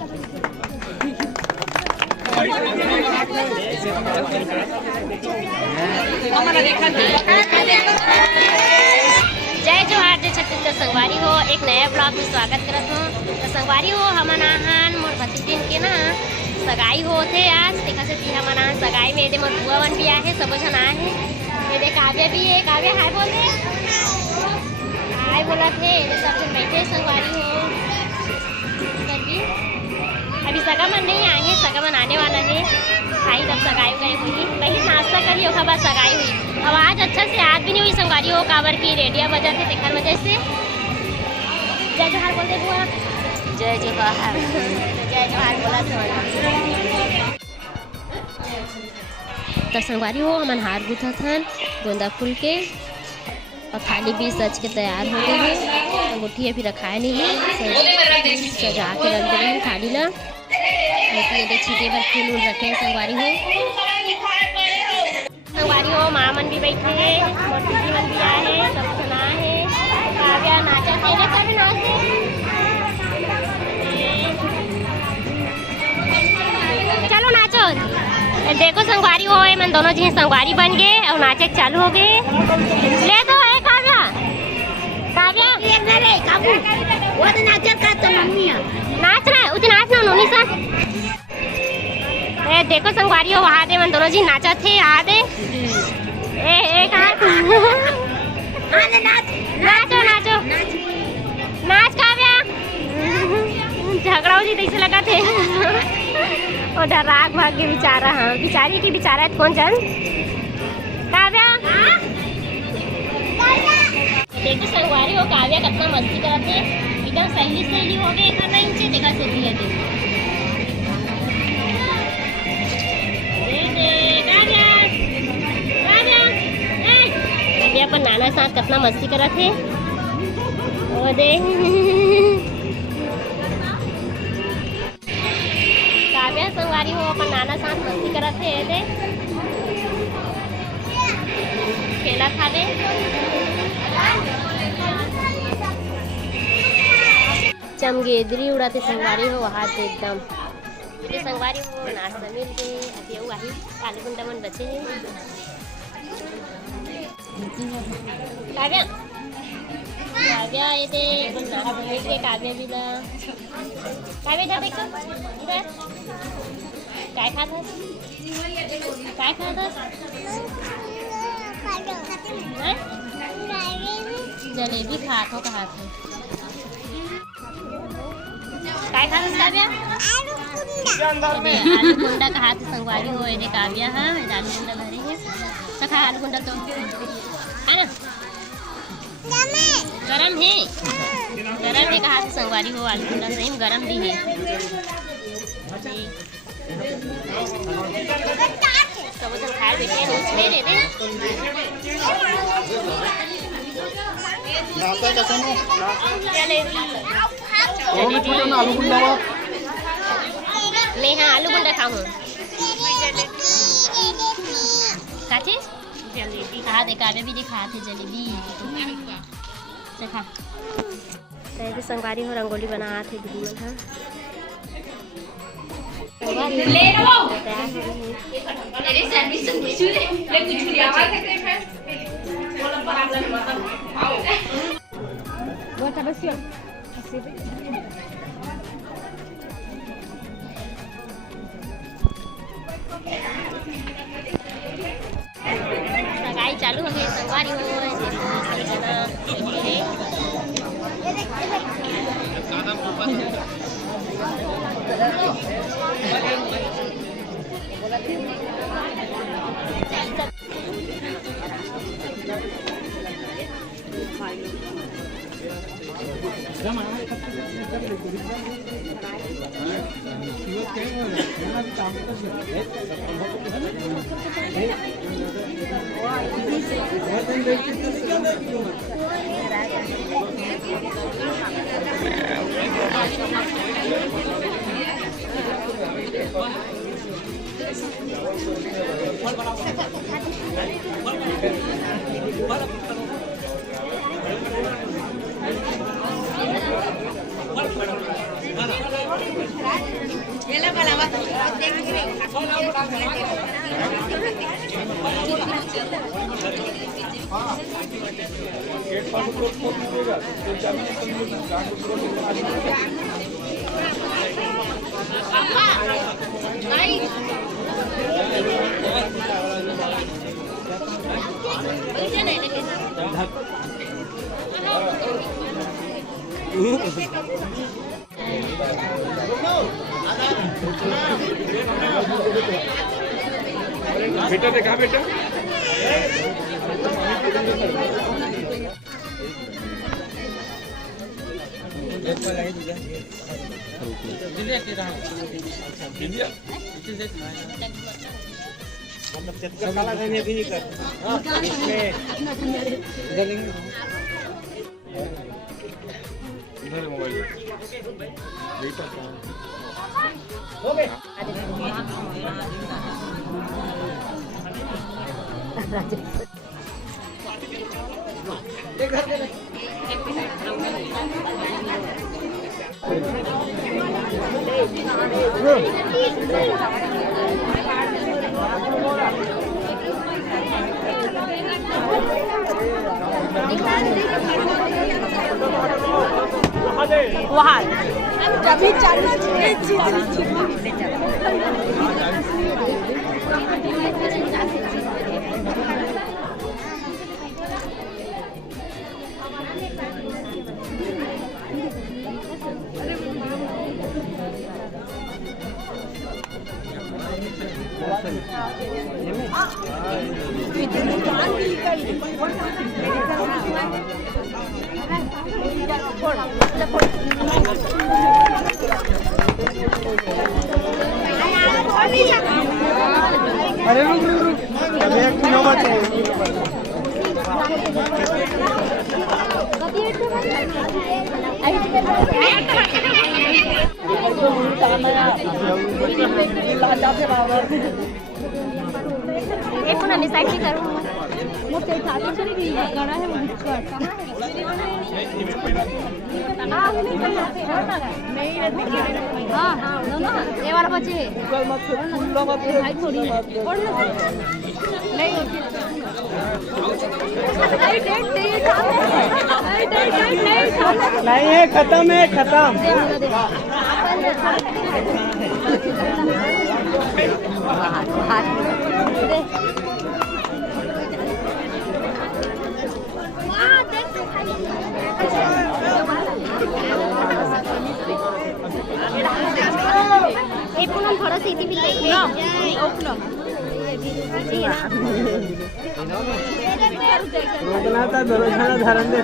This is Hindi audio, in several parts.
जय जोहार जय छत्तीसगढ़ संगवारी हो। एक नया ब्लॉग में स्वागत करत हूँ। तो संगवारी हो हमन आहान मोर भतीजिन के ना सगाई होथे आज। देखा से हमन आहान सगाई में मोर बुआ मन भी आए, सब जन आए हैं। ये काव्या भी है, काव्या हाय बोल दे, हाय बोला थे। सब जन बैठे संगवारी हो। अभी सगा मन नहीं आए हैं, सगा मन आने वाला है। आई तब सगाई उगाई हुई, पहले नाश्ता करी ओखर बाद सगाई हुई। आवाज़ अच्छा से याद भी नहीं हुई संगवारी हो, काबर की रेडियो वजह से तेखर वजह से। जय जोहार बोल दे बुआ। जय जोहार जय जोहार बोला तो संगवारी हो हमन हार गुथा थन गोंदा फूल के, और थाली भी सज के तैयार हो गई है। अंगूठी अभी रखाए नहीं है, सजा के रख दे हैं थाली ला। छीटे पर फूल उल रखे हैं संगवारी हो। संगवारी हो माँ मन भी बैठे हैं, मोर दीदी मन भी आए हैं, सब सुना है। काव्या नाचा थे ना, कभी नाचे। चलो नाचो। देखो संगवारी हो मन दोनों जी संगवारी बन गए और नाचे चालू हो गए। ले दो है काव्या, काव्या काबू वो तो नाचत का तो मम्मी नाचना उतना नाचना नोनी सा। देखो संगवारी हो वहाँ दे मन दोनों जी नाचा थे। आ दे ए कहाँ नाचो नाचो नाच काव्या। झगड़ा जी कैसे लगा थे उधर राग भाग के बेचारा। हाँ बिचारी की बेचारा है कौन जन। काव्या देखो संगवारी हो काव्या कितना मस्ती करते, एकदम सहेली सहेली हो गए। एक इंच देखा से भी है पर नाना साथ कितना मस्ती करत है। ओ दे काव्या संगवारी हो अपन नाना साथ मस्ती करत है। दे केला खा दे। चमगेदरी उड़ाते संगवारी हो वहाँ से एकदम संगवारी हो नाश्ता मिल गए। अभी वही आलू गुंडा मन बचे हैं। काव्या काव्या ये दे नाश्ता मिल गए। काव्या भी ला काव्या इधर देखो, इधर काय खाता काय खाता जलेबी खात हो कहा थे काय खाता काव्या आलू गुंडा कहा थे संगवारी हो। ये काव्या है आलू गुंडा घरे है सखा आलू गुंडा तो है ना गरम है कहा थे संगवारी हो। आलू गुंडा सही गरम भी है। सब जन खाए बैठे उसमें रहते मैं हाँ आलू गुंडा खाऊँ काची जलेबी कहा दे। काव्या भी दिखा थे जलेबी देखा संगवारी हो रंगोली बना थे दीदी मन। सगाई चालू हो गई संगवारी हो। बेटा देखा बेटा इधर मोबाइल वहाँ जब चलना अरे रुक रुक रुक अभी एक नौबत है पुन्हा साईडची करू मग ते चालू तरी गणा है हाँ हाँ ना ये वाला बच्चे नहीं है खत्म है खत्म हे पुन्हा थोडंसं इथे बी रोकना था दरोजना धारण दे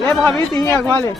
ले भाभी ती अगवा ले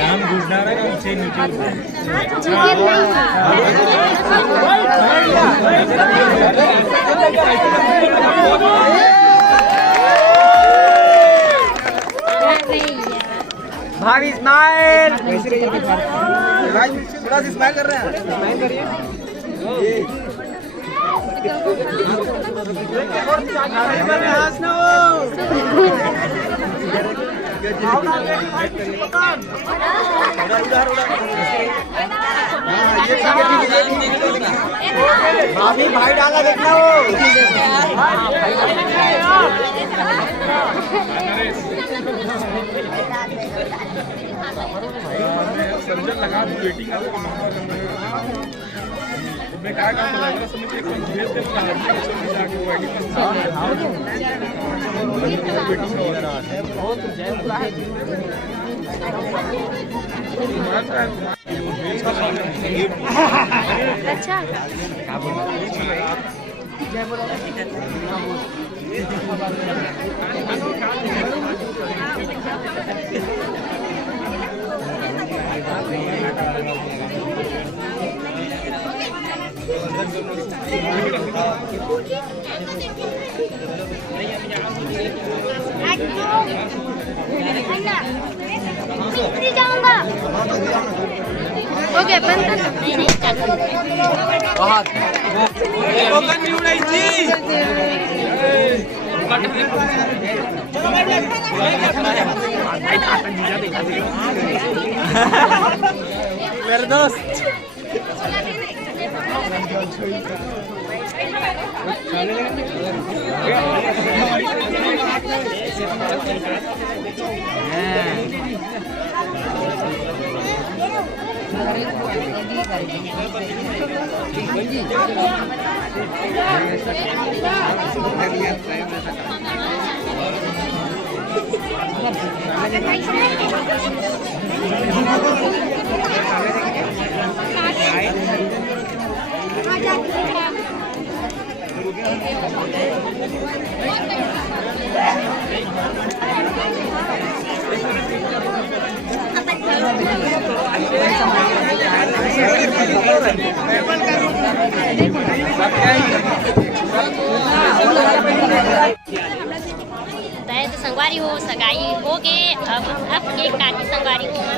नाम घुसणार आहे का विषय नीचे भाभी स्माइल थोड़ा सी स्माइल कर रहे हैं स्माइल करिए भाभी भाई डाला देखना वो सर्जन लगा बेटी का मैं क्या काम लगा समझ एक भेज दे जाके वो आईडी अच्छा जाऊंगा ओके बंद कर नहीं नहीं मेरे दोस्त तो संगवारी हो सगाई हो गए अब केक काटी संगवारी हो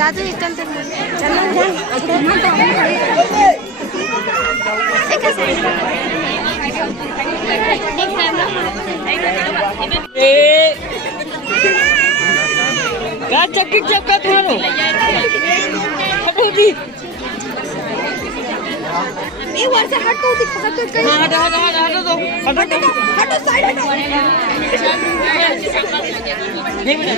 दादू एकदम से चलो क्या चक्की चक्का थारो हटो दी ये वर्ष हटो दी हटो दो हटो साइड हटो नहीं बेटा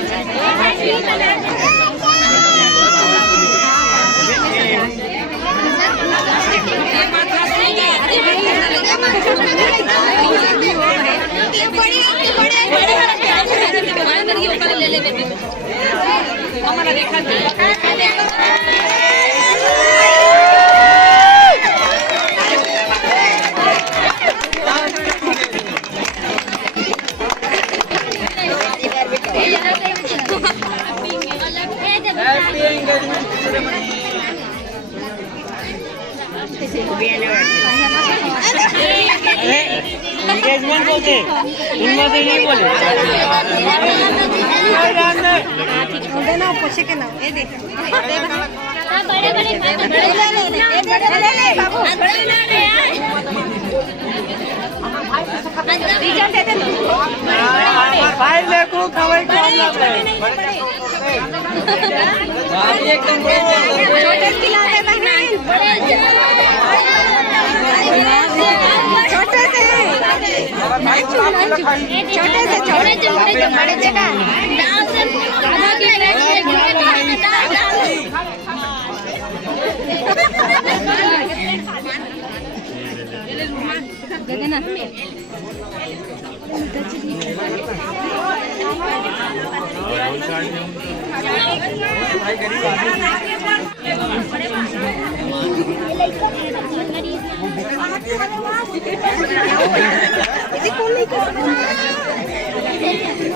एंगेजमेंट होते उनमें से नहीं बोले देना पूछे के ना ये दे बड़े बाबू भाई देखो खवाई कौन लाते एकदम छोटे खिला दे बहन छोटे से छोटे बड़े जगह दे देना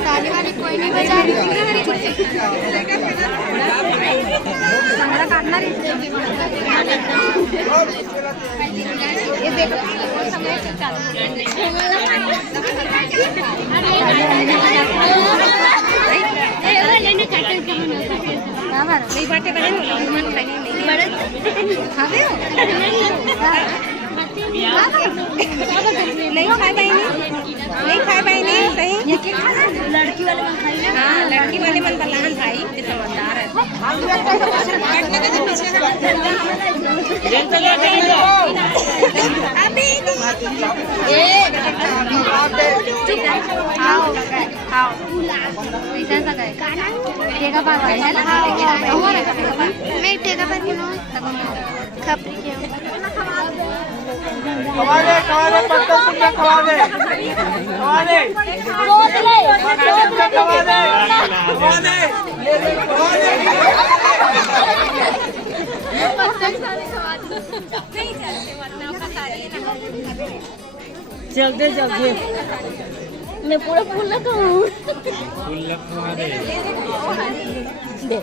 ताली वाली कोई नहीं बजा रही काटना रही ये देखो बाटे बने खाते हो नहीं खाए भाई नहीं खाए भाई नहीं सही लड़की वाले मन खाई हाँ लड़की वाले मन बलान भाई समझदार है खवा दे पत्ता पुट्टा खवा दे चलते मैं पूरा फूल लगाऊं दे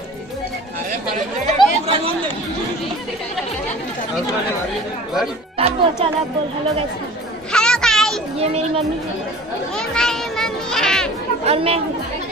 अब बोल हेलो गाइस ये मेरी मम्मी है और मैं हूँ